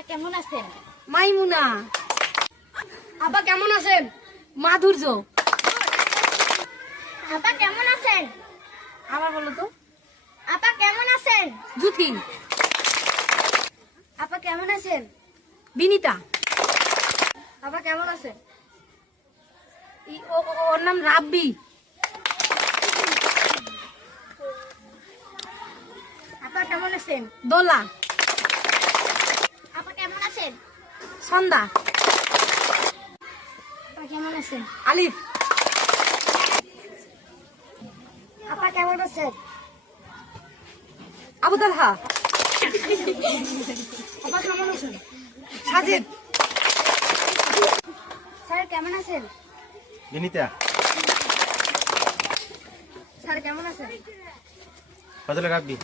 আপা কেমন আছেন? মাইমুনা। আপা কেমন আছেন? মাধুর্য। আপা কেমন আছেন? আবার বলো তো। আপা কেমন আছেন? জুথি। আপা কেমন আছেন? বিনিতা। আপা কেমন আছেন? ওর নাম রাব্বি। আপা কেমন আছেন? দোলা। আপা কেমন আছেন? সন্ধ্যা। আপা কেমন আছেন? আলিফ। আপা কেমন আছেন? আবু তালহা। আপা কেমন আছেন? সাজিদ। স্যার কেমন আছেন? বিনিতা। স্যার কেমন আছেন? ফজলে রাব্বি।